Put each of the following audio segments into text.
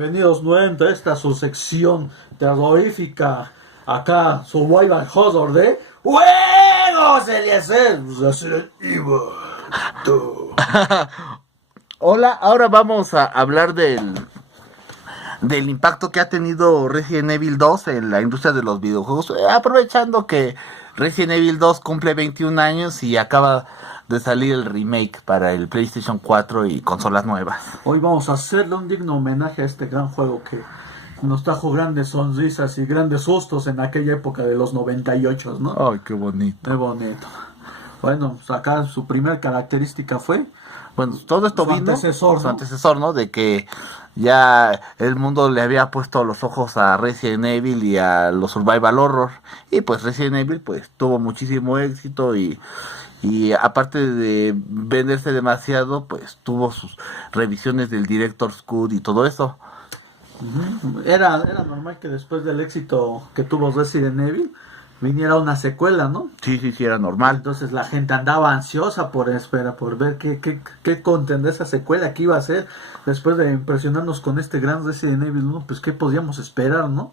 bienvenidos nuevamente a esta su sección terrorífica. Acá, Survival Horror de ¡Juegos Eliezer! Resident Evil 2. Hola, ahora vamos a hablar del impacto que ha tenido Resident Evil 2 en la industria de los videojuegos, aprovechando que Resident Evil 2 cumple 21 años y acaba de salir el remake para el PlayStation 4 y consolas nuevas. Hoy vamos a hacerle un digno homenaje a este gran juego que nos trajo grandes sonrisas y grandes sustos en aquella época de los 98, ¿no? Ay, qué bonito. Qué bonito. Bueno, pues acá su primer característica fue... Bueno, todo esto su vino antecesor, su ¿no? antecesor, ¿no? De que ya el mundo le había puesto los ojos a Resident Evil y a los Survival Horror. Y pues Resident Evil pues tuvo muchísimo éxito y aparte de venderse demasiado, pues tuvo sus revisiones del Director's Cut y todo eso. Era normal que después del éxito que tuvo Resident Evil viniera una secuela, ¿no? Sí, era normal. Entonces la gente andaba ansiosa por ver qué contendría esa secuela, qué iba a ser. Después de impresionarnos con este gran Resident Evil 1, pues qué podíamos esperar, ¿no?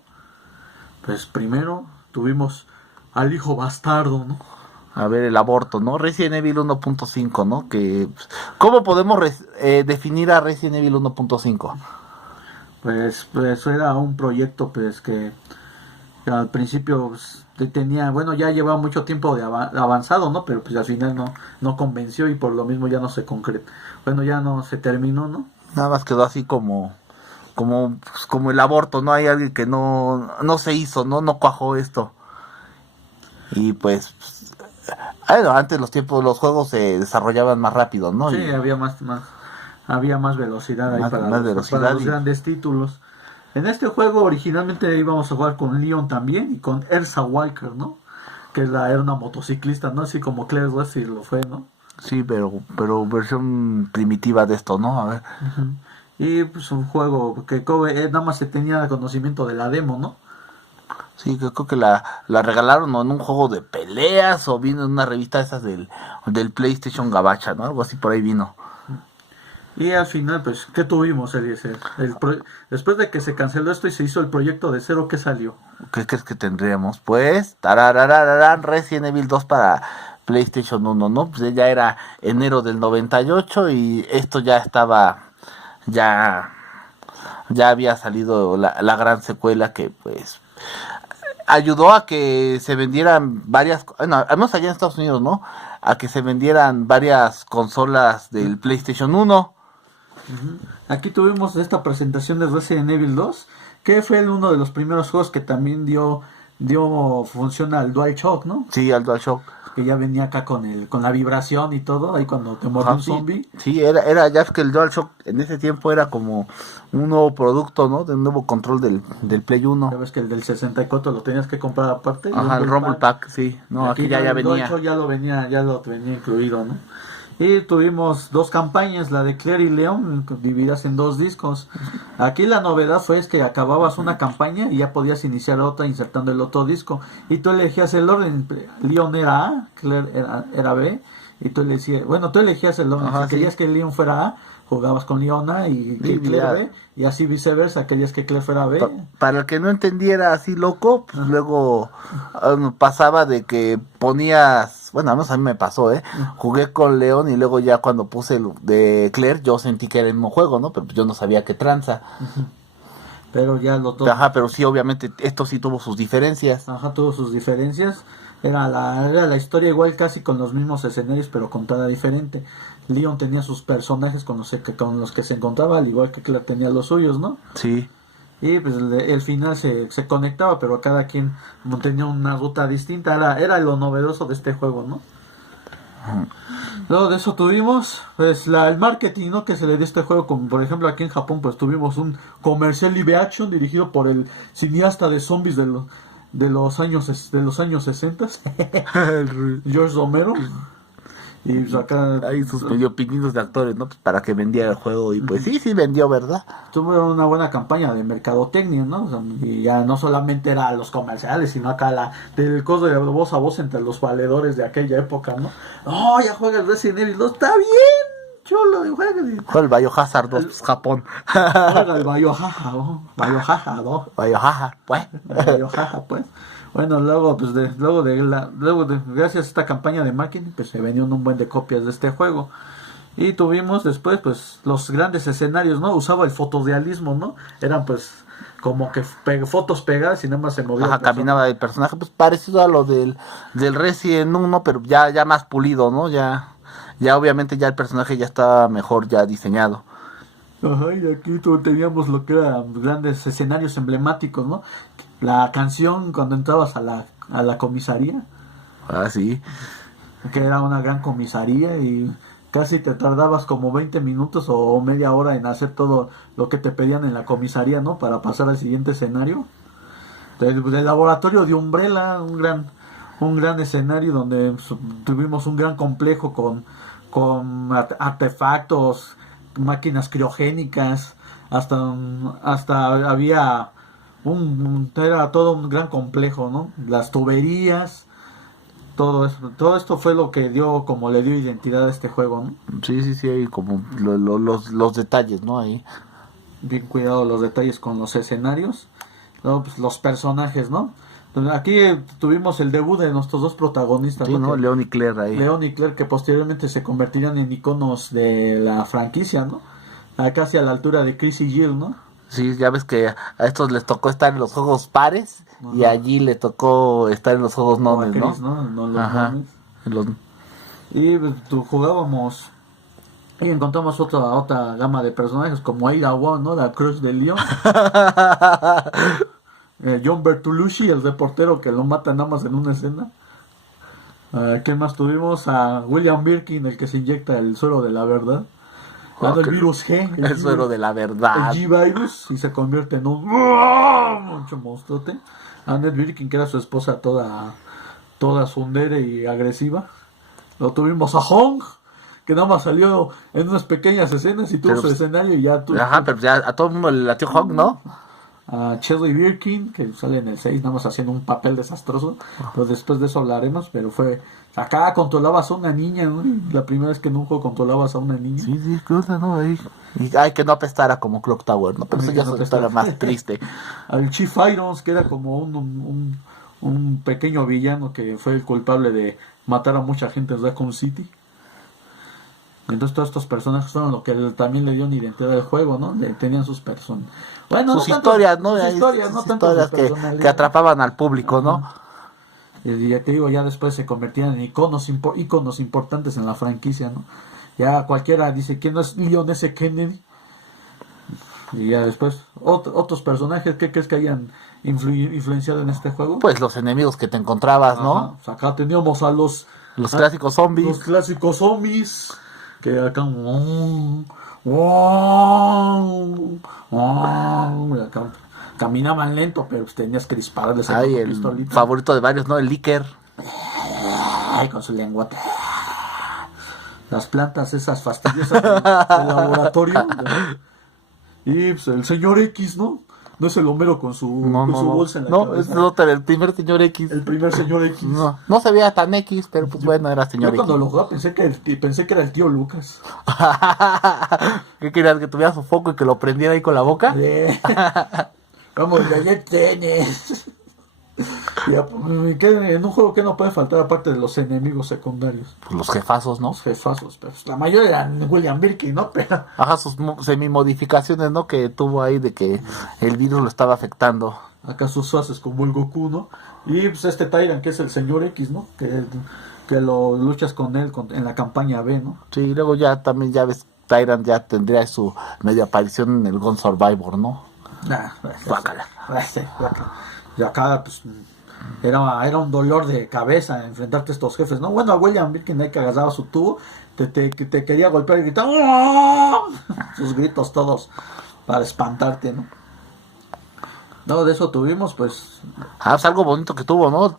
Pues primero tuvimos al hijo bastardo, ¿no? A ver, el aborto, ¿no? Resident Evil 1.5, ¿no? Que, ¿cómo podemos definir a Resident Evil 1.5? Pues era un proyecto pues que al principio pues, tenía, bueno, ya llevaba mucho tiempo de avanzado, ¿no? Pero pues al final no convenció y por lo mismo ya no se concretó. Bueno, ya no se terminó, ¿no? Nada más quedó así como el aborto, ¿no? Hay alguien que no se hizo, no cuajó esto. Y pues bueno, antes los juegos se desarrollaban más rápido, ¿no? Sí, había más velocidad ahí para los grandes títulos. En este juego originalmente íbamos a jugar con Leon también y con Elsa Walker, ¿no? Que era una motociclista, ¿no? Así como Claire Redfield lo fue, ¿no? Sí, pero versión primitiva de esto, ¿no? A ver. Uh-huh. Y pues un juego que nada más se tenía conocimiento de la demo, ¿no? Sí, creo que la regalaron en un juego de peleas o vino en una revista esas del PlayStation Gabacha, ¿no? Algo así por ahí vino. Y al final, pues, ¿qué tuvimos, Eliezer? Después de que se canceló esto y se hizo el proyecto de cero, ¿qué salió? ¿Qué crees que tendríamos? Pues, tararararán, Resident Evil 2 para PlayStation 1, ¿no? Pues ya era enero del 98 y esto ya estaba, ya había salido la gran secuela que, pues, ayudó a que se vendieran varias, bueno, al menos allá en Estados Unidos, ¿no? A que se vendieran varias consolas del PlayStation 1. Uh-huh. Aquí tuvimos esta presentación de Resident Evil 2, que fue uno de los primeros juegos que también dio función al DualShock, ¿no? Sí, al DualShock. Que ya venía acá con la vibración y todo, ahí cuando te muerde un zombie. Sí, era ya que el DualShock en ese tiempo era como un nuevo producto, ¿no? De un nuevo control del Play 1. ¿Sabes que el del 64 lo tenías que comprar aparte? Ajá, el Rumble Pack, sí. No, aquí ya venía. DualShock ya lo venía incluido, ¿no? Y tuvimos dos campañas, la de Claire y Leon, divididas en dos discos. Aquí la novedad fue que acababas una campaña y ya podías iniciar otra insertando el otro disco. Y tú elegías el orden, Leon era A, Claire era B, y tú elegías el orden. Ajá, si querías que Leon fuera A, jugabas con Leon A y Claire B, y así viceversa, querías que Claire fuera B. Para el que no entendiera así loco, pues luego pasaba de que ponías, bueno, al menos a mí me pasó, jugué con Leon y luego ya cuando puse el de Claire, yo sentí que era el mismo juego, ¿no? Pero pues yo no sabía qué tranza. Uh-huh. Pero ya Ajá, pero sí, obviamente, esto sí tuvo sus diferencias. Ajá, tuvo sus diferencias. Era la historia igual, casi con los mismos escenarios, pero contada diferente. Leon tenía sus personajes con los que se encontraba, al igual que Claire tenía los suyos, ¿no? Sí. Y pues el final se conectaba, pero cada quien tenía una ruta distinta. Era lo novedoso de este juego, ¿no? Luego de eso tuvimos pues el marketing, ¿no? Que se le dio a este juego, como por ejemplo aquí en Japón pues tuvimos un comercial live action dirigido por el cineasta de zombies de los años 60 George Romero. Y pues acá hay sus medio pininos de actores, ¿no? Pues para que vendiera el juego y pues sí vendió, ¿verdad? Tuvo una buena campaña de mercadotecnia, ¿no? O sea, y ya no solamente era los comerciales, sino acá del costo de voz a voz entre los valedores de aquella época, ¿no? ¡Oh, ya juega el Resident Evil 2! ¡Está bien! chulo, juégale. Fue el Biohazard 2, pues, Japón. Juega el Biohaja, ¿no? Biohaja, ¿no? Biohazard, pues. Biohaja, pues. Bueno, luego, pues, gracias a esta campaña de marketing, pues se vendieron un buen de copias de este juego. Y tuvimos después, pues, los grandes escenarios, ¿no? Usaba el fotorrealismo, ¿no? Eran, pues, como que fotos pegadas y nada más se movía. Ajá, caminaba el personaje, pues parecido a lo del Resident 1, pero ya más pulido, ¿no? Ya obviamente ya el personaje ya estaba mejor ya diseñado. Ajá, y aquí teníamos lo que eran grandes escenarios emblemáticos, ¿no? La canción cuando entrabas a la comisaría. Ah, sí. Que era una gran comisaría y casi te tardabas como 20 minutos o media hora en hacer todo lo que te pedían en la comisaría, ¿no? Para pasar al siguiente escenario. Del laboratorio de Umbrella, un gran escenario donde tuvimos un gran complejo con artefactos, máquinas criogénicas, hasta había era todo un gran complejo, ¿no? Las tuberías, todo esto fue lo que le dio identidad a este juego, ¿no? Sí, hay como los detalles, ¿no? Ahí. Bien cuidado los detalles con los escenarios. Luego, pues, los personajes, ¿no? Entonces, aquí tuvimos el debut de nuestros dos protagonistas, sí, ¿no? Que, Leon y Claire ahí. Leon y Claire, que posteriormente se convertirían en iconos de la franquicia, ¿no? Casi a la altura de Chris y Jill, ¿no? Sí, ya ves que a estos les tocó estar en los juegos pares. Ajá. Y allí le tocó estar en los juegos nones, ¿no? No los Ajá. nones. Y pues, jugábamos y encontramos otra gama de personajes como Ada Wong, ¿no? La crush de Leon. John Bertolucci, el reportero que lo mata nada más en una escena. ¿Qué más tuvimos? A William Birkin, el que se inyecta el suero de la verdad. El virus G. El suero de la verdad. El G-Virus. Y se convierte en mucho monstruote. Annette Birkin, que era su esposa toda sundere y agresiva. Lo tuvimos a Hong, que nada más salió en unas pequeñas escenas y tuvo su escenario y ya tuvo. Ajá, pero ya a todo el mundo le latió Hong, ¿no? A Cherry Birkin, que sale en el 6, nada más haciendo un papel desastroso. Pero después de eso hablaremos, pero fue... Acá controlabas a una niña, ¿no? La primera vez que en un juego controlabas a una niña. Sí, cosa, ¿no? Ahí. Y que no apestara como Clock Tower, ¿no? Pero eso ya es una historia más triste. Al Chief Irons, que era como un pequeño villano que fue el culpable de matar a mucha gente en Raccoon City. Entonces todos estos personajes fueron lo que también le dio una identidad al juego, ¿no? Tenían sus personas. Bueno, sus historias, ¿no? Sus historias que atrapaban al público, ¿no? Y ya te digo, ya después se convertían en iconos importantes en la franquicia, ¿no? Ya cualquiera dice, ¿quién no es Leon S. Kennedy? Y ya después, otros personajes, ¿qué crees que hayan influenciado en este juego? Pues los enemigos que te encontrabas, ¿no? Ajá. Pues acá teníamos a los clásicos zombies. Los clásicos zombies. Que acá... acá caminaban lento, pero pues tenías que dispararles con el pistolita. Favorito de varios, ¿no? El Licker. Ay, con su lengua. Las plantas esas fastidiosas del laboratorio. Y pues el señor X, ¿no? No es el Homero con su bolsa en la cabeza. No, es el primer señor X. El primer señor X. No se veía tan X, pero pues bueno, era señor X. Yo cuando lo jugaba pensé que era el tío Lucas. ¿Qué querías? ¿Que tuviera su foco y que lo prendiera ahí con la boca? Vamos, ya tienes. En un juego que no puede faltar aparte de los enemigos secundarios. Pues los jefazos, ¿no? Los jefazos, pero la mayoría eran William Birkin, ¿no? Pero... Ajá, sus semimodificaciones, ¿no? Que tuvo ahí de que el virus lo estaba afectando. Acá sus fases como el Goku, ¿no? Y pues este Tyrant, que es el señor X, ¿no? Que lo luchas con él en la campaña B, ¿no? Sí, luego ya también ya ves, Tyrant ya tendría su media aparición en el Gun Survivor, ¿no? Y acá pues era un dolor de cabeza enfrentarte a estos jefes, ¿no? Bueno, a William Birkin ahí que agarraba su tubo, te quería golpear y gritar sus gritos todos para espantarte, ¿no? No, de eso tuvimos, pues... pues algo bonito que tuvo, ¿no?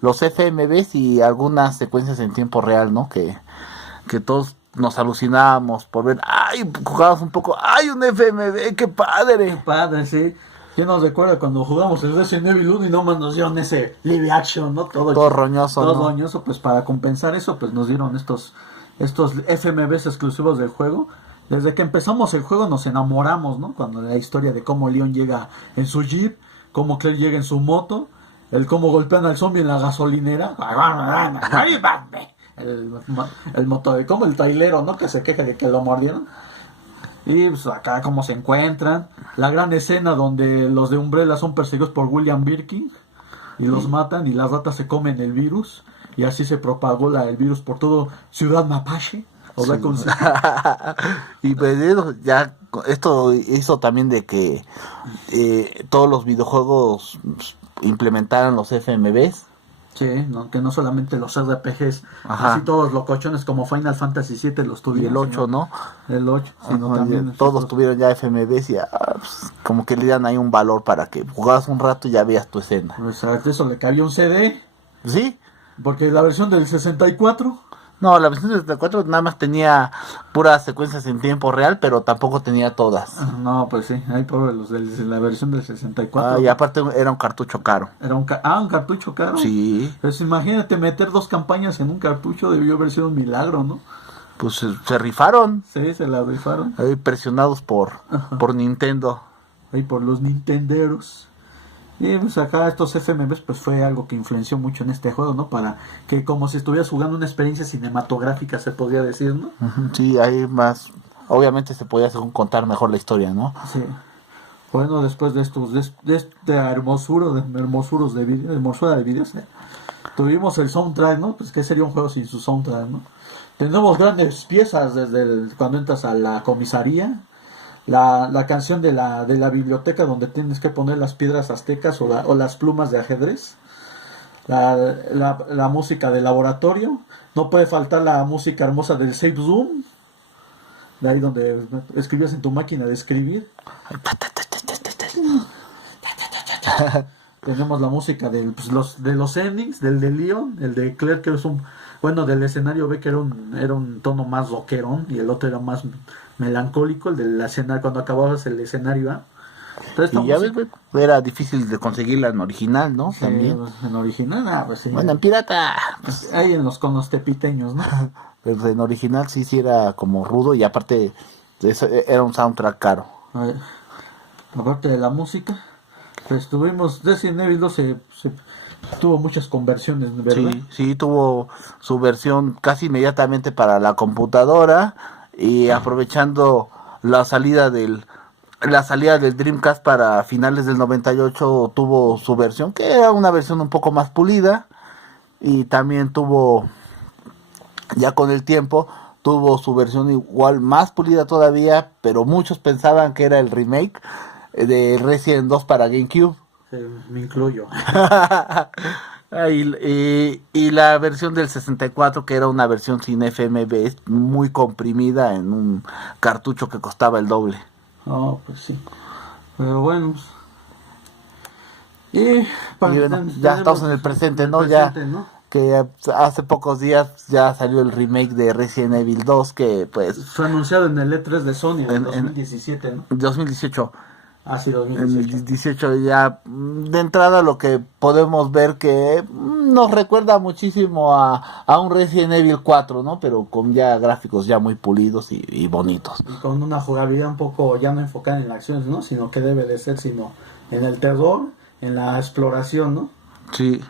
Los FMVs y algunas secuencias en tiempo real, ¿no? Que todos nos alucinábamos por ver, jugábamos un poco, un FMV, qué padre. Qué padre, sí. ¿Quién nos recuerda cuando jugamos el Resident Evil 1 y no nos dieron ese live action, ¿no? Todo roñoso, todo roñoso, pues para compensar eso, pues nos dieron estos estos FMVs exclusivos del juego. Desde que empezamos el juego nos enamoramos, ¿no? Cuando la historia de cómo Leon llega en su jeep, cómo Claire llega en su moto, el cómo golpean al zombie en la gasolinera, el moto de como el trailero, ¿no? Que se queja de que lo mordieron. Y pues acá cómo se encuentran, la gran escena donde los de Umbrella son perseguidos por William Birkin y los matan y las ratas se comen el virus y así se propagó el virus por todo Ciudad Mapache. O sea, Sí. Y pues ya esto hizo también de que todos los videojuegos implementaran los FMVs. sí, ¿no? Que no solamente los RPGs, Ajá. así todos locochones como Final Fantasy VII los Y tuvieron. el 8, ¿no? El 8, sino Ajá, también todos tuvieron ya FMVs y pues, como que le dan ahí un valor para que jugabas un rato y ya veas tu escena. Pues a eso le cabía un CD, ¿Sí? porque la versión del 64... No, la versión de 64 nada más tenía puras secuencias en tiempo real, pero tampoco tenía todas. No, pues sí, hay por los de la versión del 64. Y aparte era un cartucho caro. Era un cartucho caro. Sí, Pues imagínate meter 2 campañas en un cartucho, debió haber sido un milagro, ¿no? pues se rifaron, Sí, se la rifaron. ahí presionados por Nintendo. Ahí por los nintenderos. Y pues acá estos FMVs pues fue algo que influenció mucho en este juego, ¿no? Para que como si estuvieras jugando una experiencia cinematográfica, se podría decir, ¿no? Ujú, sí, hay más. Obviamente se podía según contar mejor la historia, ¿no? Sí. Bueno, después de estos, de esta hermosura de video, hermosura de videos, tuvimos el soundtrack, ¿no? Pues que sería un juego sin su soundtrack, ¿no? Tenemos grandes piezas desde cuando entras a la comisaría, la canción de la biblioteca donde tienes que poner las piedras aztecas o las plumas de ajedrez, la música del laboratorio, no puede faltar la música hermosa del Safe Zoom, de ahí donde escribías en tu máquina de escribir. Tenemos la música de los endings, del de Leon, el de Claire, que es del escenario B, que era un tono más rockerón, y el otro era más melancólico, el del escenario, cuando acababas el escenario A. Y ya ves, era difícil de conseguirla en original, ¿no? Sí, También. en original, pues sí. Bueno, en pirata. Ahí con los tepiteños, ¿no? Pero en original sí era como rudo y aparte era un soundtrack caro. A ver, aparte de la música, pues tuvimos Resident Evil 2 tuvo muchas conversiones, ¿verdad? Sí, tuvo su versión casi inmediatamente para la computadora y aprovechando la salida del Dreamcast para finales del 98 tuvo su versión, que era una versión un poco más pulida, y también tuvo, ya con el tiempo, tuvo su versión igual más pulida todavía, pero muchos pensaban que era el remake de Resident 2 para GameCube. Sí, me incluyo. Y la versión del 64, que era una versión sin FMV, muy comprimida en un cartucho que costaba el doble. No, pues sí. Pero bueno. Y bueno, ya estamos en el presente, ¿no? ¿no? Que hace pocos días ya salió el remake de Resident Evil 2, que pues... Fue anunciado en el E3 de Sony en 2017, ¿no? 2018. Ah, sí, En 2018. el 18 ya, de entrada lo que podemos ver que nos recuerda muchísimo a un Resident Evil 4, ¿no? Pero con ya gráficos ya muy pulidos y bonitos. Y con una jugabilidad un poco ya no enfocada en la acción, ¿no? Sino que debe de ser, sino en el terror, en la exploración, ¿no? Sí.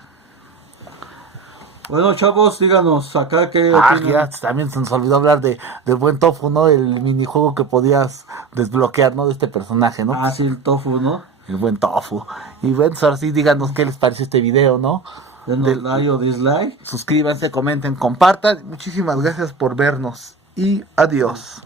Bueno, chavos, díganos acá qué Ya opinan. también se nos olvidó hablar del buen Tofu, ¿no? El minijuego que podías desbloquear, ¿no? De este personaje, ¿no? Ah, sí, el tofu, ¿no? El buen Tofu. Y bueno, ahora sí, díganos qué les pareció este video, ¿no? Denos like o dislike. Suscríbanse, comenten, compartan. Muchísimas gracias por vernos y adiós.